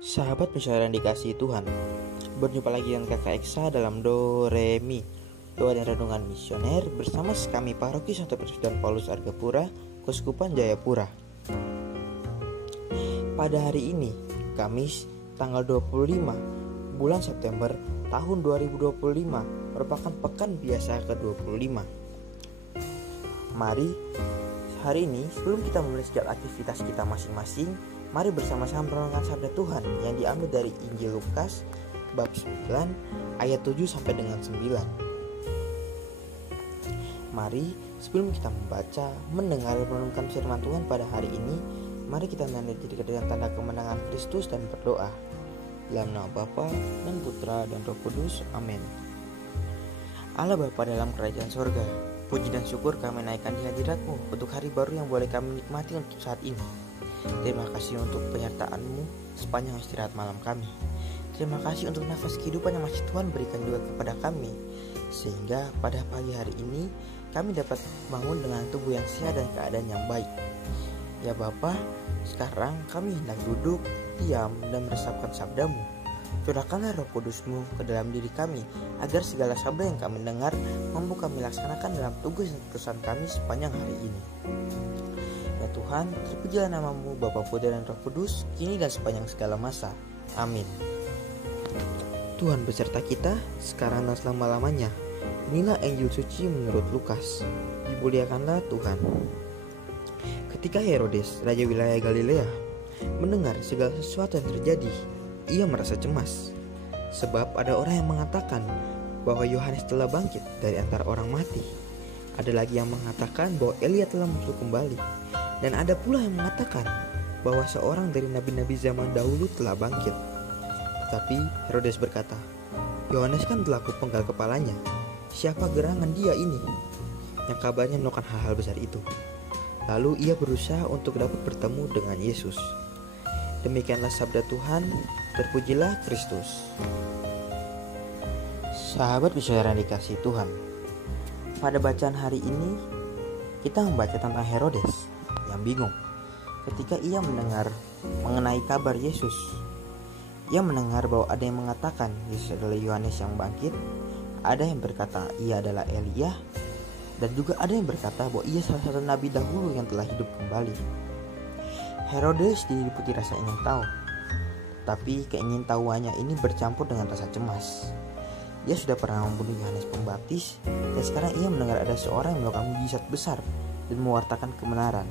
Sahabat misalnya yang dikasihi Tuhan, berjumpa lagi dengan Kakak Eksa dalam Do Re Mi, doa dan renungan misioner bersama kami Paroki Santo Petrus dan Paulus Argapura, Keuskupan Jayapura. Pada hari ini, Kamis, tanggal 25 bulan September tahun 2025, merupakan pekan biasa ke-25. Mari hari ini, sebelum kita memulai setiap aktivitas kita masing-masing, mari bersama-sama merenungkan sabda Tuhan yang diambil dari Injil Lukas bab 9 ayat 7 sampai dengan 9. Mari sebelum kita membaca, mendengar dan merenungkan firman Tuhan pada hari ini, mari kita menandakan dengan tanda kemenangan Kristus dan berdoa. Dalam nama Bapa dan Putra dan Roh Kudus. Amin. Allah Bapa dalam kerajaan sorga, puji dan syukur kami naikkan di hadirat-Mu untuk hari baru yang boleh kami nikmati untuk saat ini. Terima kasih untuk penyertaan-Mu sepanjang istirahat malam kami. Terima kasih untuk nafas kehidupan yang masih Tuhan berikan juga kepada kami, sehingga pada pagi hari ini kami dapat bangun dengan tubuh yang sehat dan keadaan yang baik. Ya Bapa, sekarang kami hendak duduk, diam, dan meresapkan sabda-Mu. Curahkanlah Roh Kudus-Mu ke dalam diri kami, agar segala sabda yang kami dengar mampu kami laksanakan dalam tugas dan perusahaan kami sepanjang hari ini. Ya Tuhan, terpujilah nama-Mu, Bapa, Putra, dan Roh Kudus, kini dan sepanjang segala masa. Amin. Tuhan beserta kita, sekarang dan selama-lamanya. Inilah Injil suci menurut Lukas. Dimuliakanlah Tuhan. Ketika Herodes, raja wilayah Galilea, mendengar segala sesuatu yang terjadi, ia merasa cemas, sebab ada orang yang mengatakan bahwa Yohanes telah bangkit dari antara orang mati. Ada lagi yang mengatakan bahwa Elia telah muncul kembali, dan ada pula yang mengatakan bahwa seorang dari nabi-nabi zaman dahulu telah bangkit. Tetapi Herodes berkata, Yohanes kan telah kupenggal kepalanya. Siapa gerangan dia ini yang kabarnya melakukan hal-hal besar itu? Lalu ia berusaha untuk dapat bertemu dengan Yesus. Demikianlah sabda Tuhan, terpujilah Kristus. Sahabat misioner yang dikasihi Tuhan, pada bacaan hari ini kita membaca tentang Herodes yang bingung ketika ia mendengar mengenai kabar Yesus. Ia mendengar bahwa ada yang mengatakan Yesus adalah Yohanes yang bangkit, ada yang berkata ia adalah Elia, dan juga ada yang berkata bahwa ia salah satu nabi dahulu yang telah hidup kembali. Herodes diliputi rasa ingin tahu, tapi keingintahuannya ini bercampur dengan rasa cemas. Dia sudah pernah membunuh Yohanes Pembaptis, dan sekarang ia mendengar ada seorang yang melakukan mukjizat besar dan mewartakan kebenaran.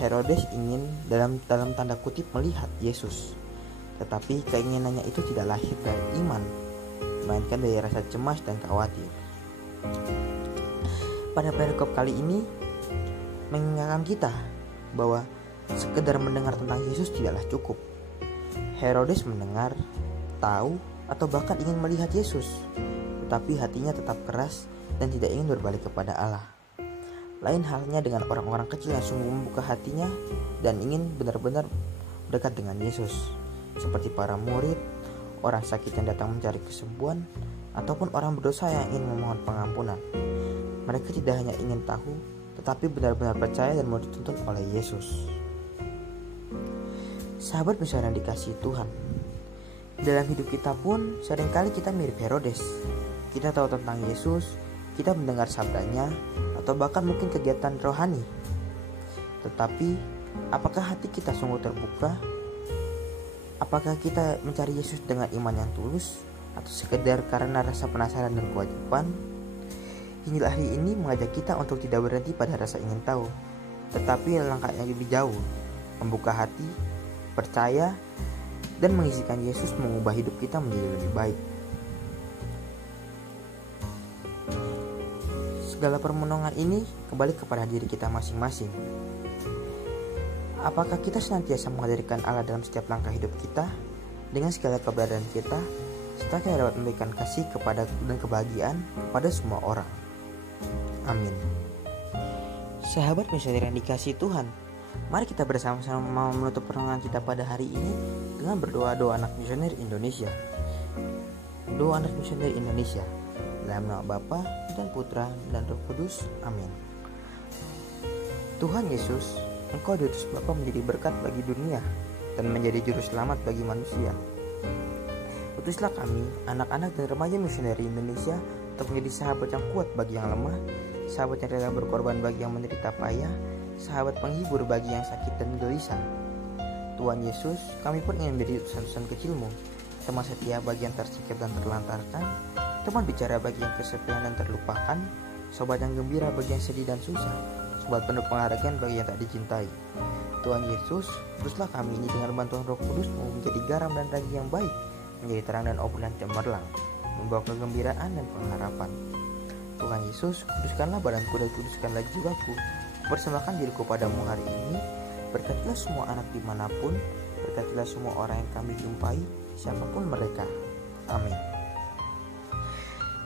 Herodes ingin dalam tanda kutip melihat Yesus, tetapi keinginannya itu tidak lahir dari iman, melainkan dari rasa cemas dan khawatir. Pada perikop kali ini mengingatkan kita bahwa sekedar mendengar tentang Yesus tidaklah cukup. Herodes mendengar, tahu, atau bahkan ingin melihat Yesus, tetapi hatinya tetap keras dan tidak ingin berbalik kepada Allah. Lain halnya dengan orang-orang kecil yang sungguh membuka hatinya dan ingin benar-benar dekat dengan Yesus, seperti para murid, orang sakit yang datang mencari kesembuhan, ataupun orang berdosa yang ingin memohon pengampunan. Mereka tidak hanya ingin tahu, tetapi benar-benar percaya dan mau dituntun oleh Yesus. Sahabat misalnya yang dikasihi Tuhan, dalam hidup kita pun seringkali kita mirip Herodes. Kita tahu tentang Yesus, kita mendengar sabdanya, atau bahkan mungkin kegiatan rohani. Tetapi apakah hati kita sungguh terbuka? Apakah kita mencari Yesus dengan iman yang tulus, atau sekedar karena rasa penasaran dan kewajiban? Injil hari ini mengajak kita untuk tidak berhenti pada rasa ingin tahu, tetapi langkah yang lebih jauh, membuka hati, percaya, dan mengizinkan Yesus mengubah hidup kita menjadi lebih baik. Segala permenungan ini kembali kepada diri kita masing-masing. Apakah kita senantiasa menghadirkan Allah dalam setiap langkah hidup kita, dengan segala keberadaan kita, serta kita dapat memberikan kasih kepada dan kebahagiaan kepada semua orang. Amin. Sahabat misioner yang dikasihi Tuhan, mari kita bersama-sama menutup perenungan kita pada hari ini dengan berdoa anak misioner Indonesia. Doa anak misioner Indonesia. Dalam nama Bapa dan Putra dan Roh Kudus. Amin. Tuhan Yesus, Engkau diutus Bapa menjadi berkat bagi dunia, dan menjadi juru selamat bagi manusia. Utuslah kami, anak-anak dan remaja misioneri Indonesia, untuk menjadi sahabat yang kuat bagi yang lemah, sahabat yang rela berkorban bagi yang menderita payah, sahabat penghibur bagi yang sakit dan gelisah. Tuhan Yesus, kami pun ingin menjadi utusan-utusan kecilmu, teman setia bagi yang tersingkir dan terlantarkan, teman bicara bagi yang kesepian dan terlupakan, sobat yang gembira bagi yang sedih dan susah, sobat penuh penghargaan bagi yang tak dicintai. Tuhan Yesus, utuslah kami ini dengan bantuan Roh Kudus-Mu menjadi garam dan daging yang baik, menjadi terang dan obrolan cemerlang, membawa kegembiraan dan pengharapan. Tuhan Yesus, kuduskanlah badanku dan kuduskanlah jiwaku. Persembahkan diriku padamu hari ini. Berkatilah semua anak dimanapun, berkatilah semua orang yang kami jumpai, siapapun mereka. Amin.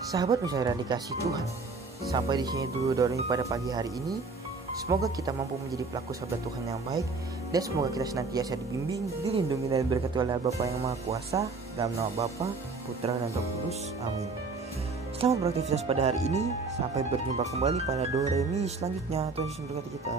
Sahabat misioneri dikasih Tuhan, sampai di sini dulu doa pada pagi hari ini. Semoga kita mampu menjadi pelaku sabda Tuhan yang baik, dan semoga kita senantiasa dibimbing, dilindungi dan diberkati oleh Bapa yang Maha Kuasa, dalam nama Bapa, Putra dan Roh Kudus. Amin. Selamat beraktivitas pada hari ini. Sampai berjumpa kembali pada Do Re Mi selanjutnya. Tuhan Yesus memberkati kita.